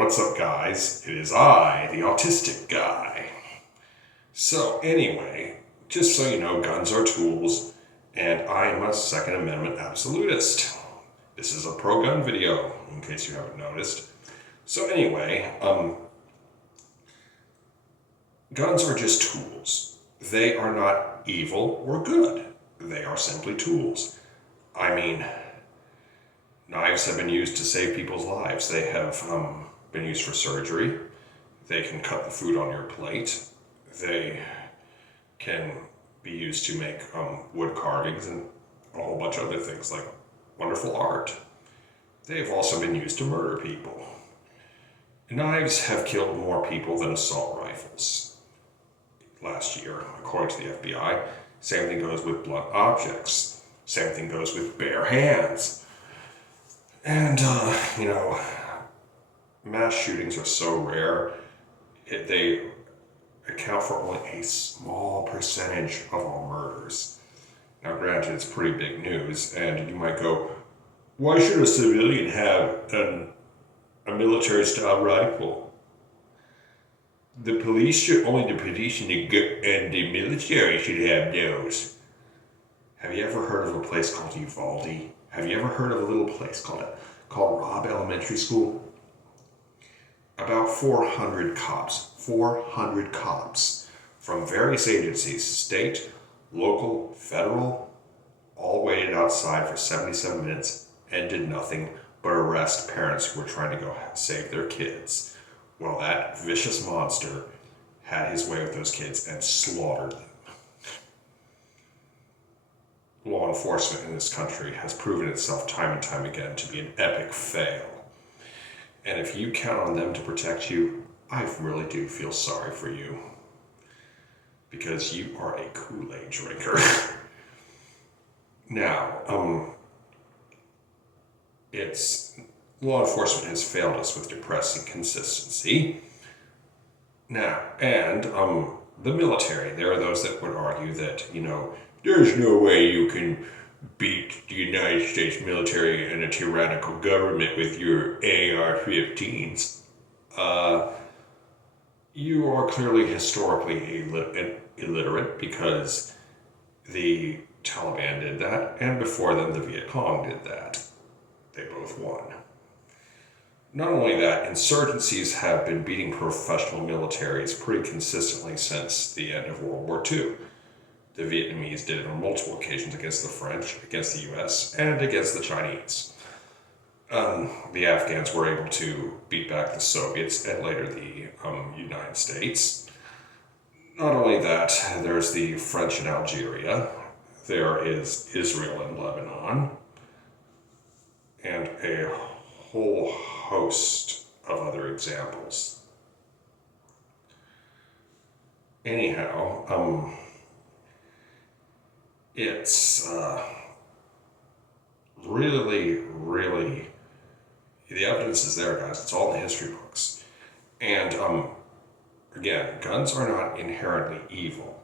What's up, guys? It is I, the autistic guy. So anyway, just so you know, guns are tools, and I am a Second Amendment absolutist. This is a pro-gun video, in case you haven't noticed. So anyway, guns are just tools. They are not evil or good. They are simply tools. I mean, knives have been used to save people's lives. They have been used for surgery. They can cut the food on your plate. They can be used to make wood carvings and a whole bunch of other things like wonderful art. They've also been used to murder people. Knives have killed more people than assault rifles last year, according to the FBI. Same thing goes with blunt objects. Same thing goes with bare hands. And, mass shootings are so rare, they account for only a small percentage of all murders. Now, granted, it's pretty big news, and you might go, why should a civilian have a military-style rifle? The police and the military should have those. Have you ever heard of a place called Uvalde? Have you ever heard of a little place called Robb Elementary School? About 400 cops from various agencies, state, local, federal, all waited outside for 77 minutes and did nothing but arrest parents who were trying to go save their kids. Well, that vicious monster had his way with those kids and slaughtered them. Law enforcement in this country has proven itself time and time again to be an epic fail. And if you count on them to protect you, I really do feel sorry for you. Because you are a Kool-Aid drinker. Now, law enforcement has failed us with depressing consistency. Now, and the military, there are those that would argue that, there's no way you can beat the United States military and a tyrannical government with your AR-15s. You are clearly historically illiterate because the Taliban did that, and before them the Viet Cong did that. They both won. Not only that, insurgencies have been beating professional militaries pretty consistently since the end of World War II. The Vietnamese did it on multiple occasions against the French, against the US, and against the Chinese. The Afghans were able to beat back the Soviets and later the United States. Not only that, there's the French in Algeria, there is Israel and Lebanon, and a whole host of other examples. Anyhow, it's really, the evidence is there, guys. It's all in the history books. And again, guns are not inherently evil,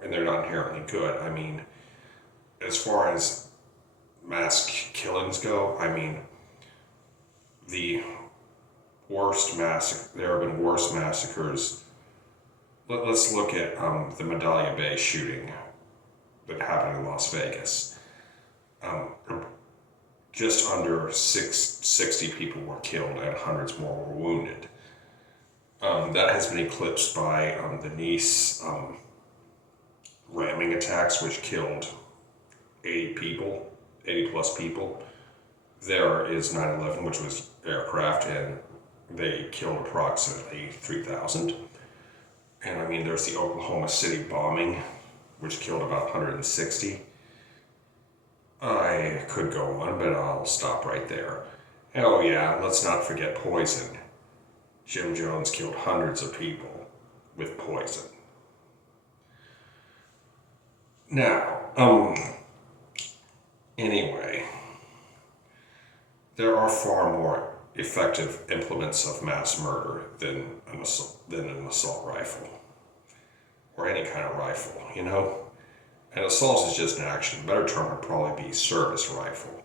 and they're not inherently good. I mean, as far as mass killings go, there have been worse massacres. Let's look at the Medallia Bay shooting that happened in Las Vegas. Just under 60 people were killed and hundreds more were wounded. That has been eclipsed by the Nice ramming attacks, which killed 80 plus people. There is 9/11, which was aircraft, and they killed approximately 3,000. And there's the Oklahoma City bombing, which killed about 160. I could go on, but I'll stop right there. Oh yeah, let's not forget poison. Jim Jones killed hundreds of people with poison. Now, anyway, there are far more effective implements of mass murder than an assault rifle. Or any kind of rifle, And assault is just an action. A better term would probably be service rifle.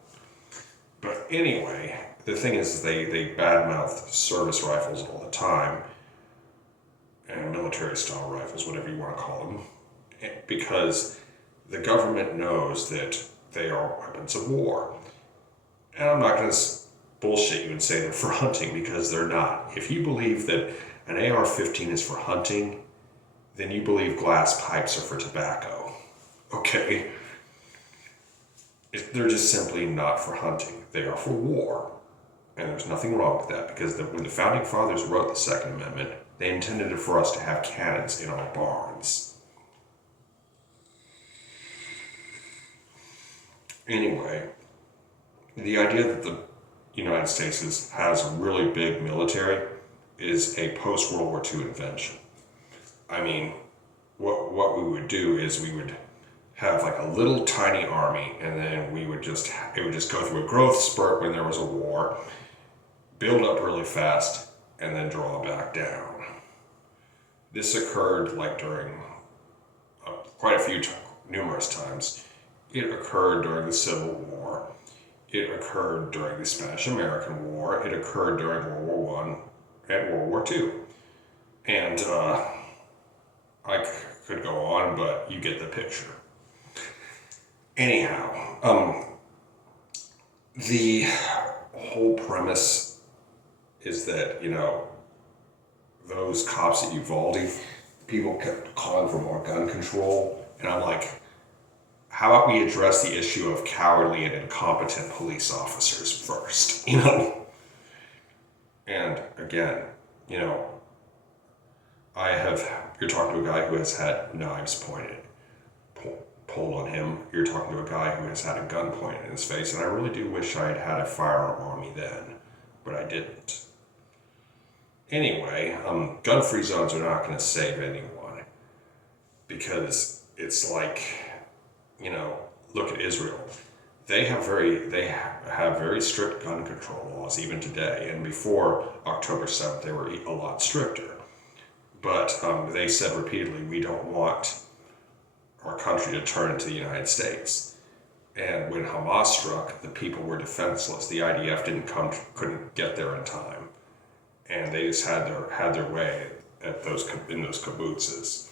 But anyway, the thing is, they badmouth service rifles all the time, and military-style rifles, whatever you want to call them, because the government knows that they are weapons of war. And I'm not going to bullshit you and say they're for hunting, because they're not. If you believe that an AR-15 is for hunting, then you believe glass pipes are for tobacco. Okay? They're just simply not for hunting. They are for war. And there's nothing wrong with that, because when the Founding Fathers wrote the Second Amendment, they intended it for us to have cannons in our barns. Anyway, the idea that the United States has a really big military is a post-World War II invention. I mean, what we would do is we would have like a little tiny army, and then it would just go through a growth spurt when there was a war, build up really fast, and then draw back down. This occurred like during numerous times. It occurred during the Civil War. It occurred during the Spanish-American War. It occurred during World War I and World War II. And I could go on, but you get the picture. Anyhow, the whole premise is that, those cops at Uvalde, people kept calling for more gun control. And I'm like, how about we address the issue of cowardly and incompetent police officers first, And again, you're talking to a guy who has had knives pulled on him. You're talking to a guy who has had a gun pointed in his face. And I really do wish I had had a firearm on me then, but I didn't. Anyway, gun-free zones are not going to save anyone, because it's like, look at Israel. They have very strict gun control laws even today, and before October 7th they were a lot stricter. But they said repeatedly, we don't want our country to turn into the United States. And when Hamas struck, the people were defenseless. The IDF couldn't get there in time. And they just had their way in those kibbutzes.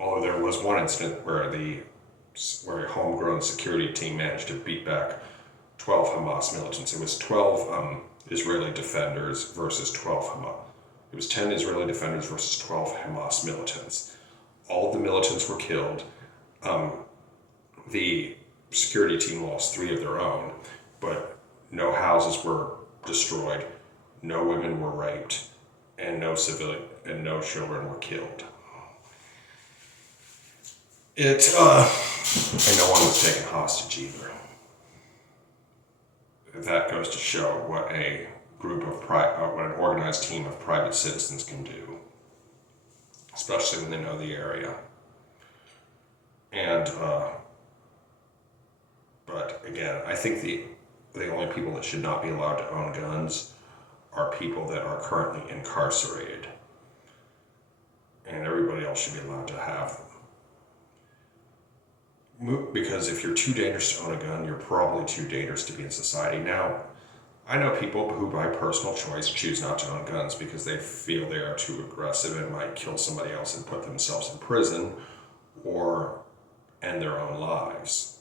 Although there was one incident where a homegrown security team managed to beat back 12 Hamas militants. It was 12 Israeli defenders versus 12 Hamas. It was 10 Israeli defenders versus 12 Hamas militants. All of the militants were killed. The security team lost 3 of their own, but no houses were destroyed. No women were raped, and no children were killed. And no one was taken hostage either. That goes to show what what an organized team of private citizens can do, especially when they know the area. And but again, I think the only people that should not be allowed to own guns are people that are currently incarcerated, and everybody else should be allowed to have them. Because if you're too dangerous to own a gun, you're probably too dangerous to be in society. Now, I know people who by personal choice choose not to own guns because they feel they are too aggressive and might kill somebody else and put themselves in prison or end their own lives.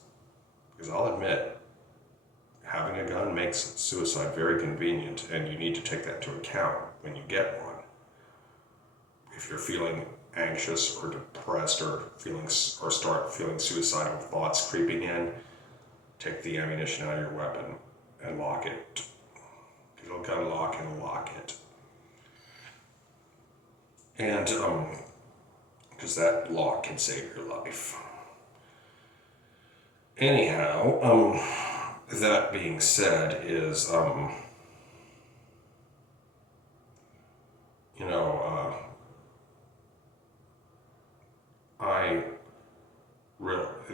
Because I'll admit, having a gun makes suicide very convenient, and you need to take that into account when you get one. If you're feeling anxious or depressed or start feeling suicidal thoughts creeping in, take the ammunition out of your weapon and lock it. Get a gun lock and lock it. And because that lock can save your life. Anyhow, that being said, is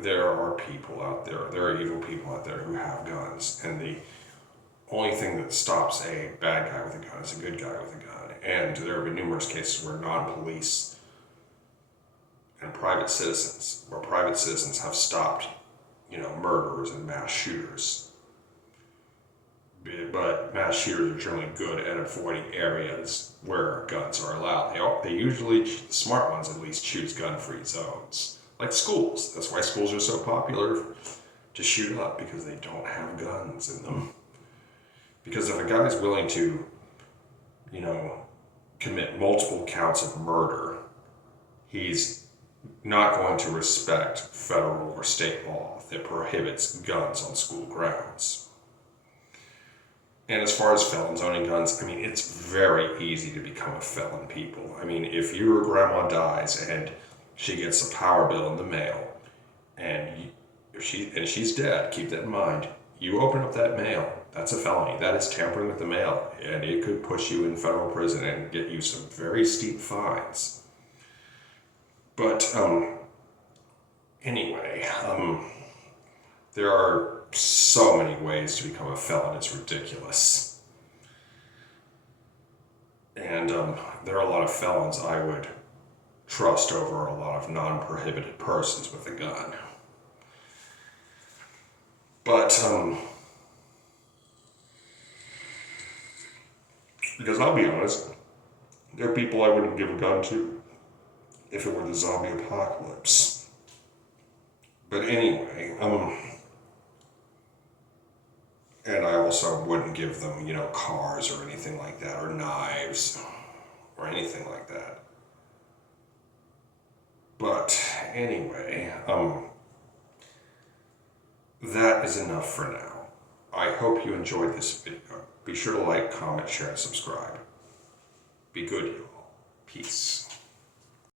there are people out there, there are evil people out there who have guns, and the only thing that stops a bad guy with a gun is a good guy with a gun. And there have been numerous cases where non-police and private citizens have stopped, murderers and mass shooters. but mass shooters are generally good at avoiding areas where guns are allowed. They usually, the smart ones at least, choose gun-free zones, like schools. That's why schools are so popular to shoot up, because they don't have guns in them. Because if a guy is willing to, commit multiple counts of murder, he's not going to respect federal or state law that prohibits guns on school grounds. And as far as felons owning guns, it's very easy to become a felon, people. If your grandma dies and she gets a power bill in the mail, and she's dead, keep that in mind. You open up that mail, that's a felony. That is tampering with the mail, and it could push you in federal prison and get you some very steep fines. But anyway, there are so many ways to become a felon, it's ridiculous. And there are a lot of felons I would trust over a lot of non-prohibited persons with a gun. But, because I'll be honest, there are people I wouldn't give a gun to if it were the zombie apocalypse. But anyway, and I also wouldn't give them, cars or anything like that, or knives, or anything like that. But anyway, that is enough for now. I hope you enjoyed this video. Be sure to like, comment, share, and subscribe. Be good, y'all. Peace.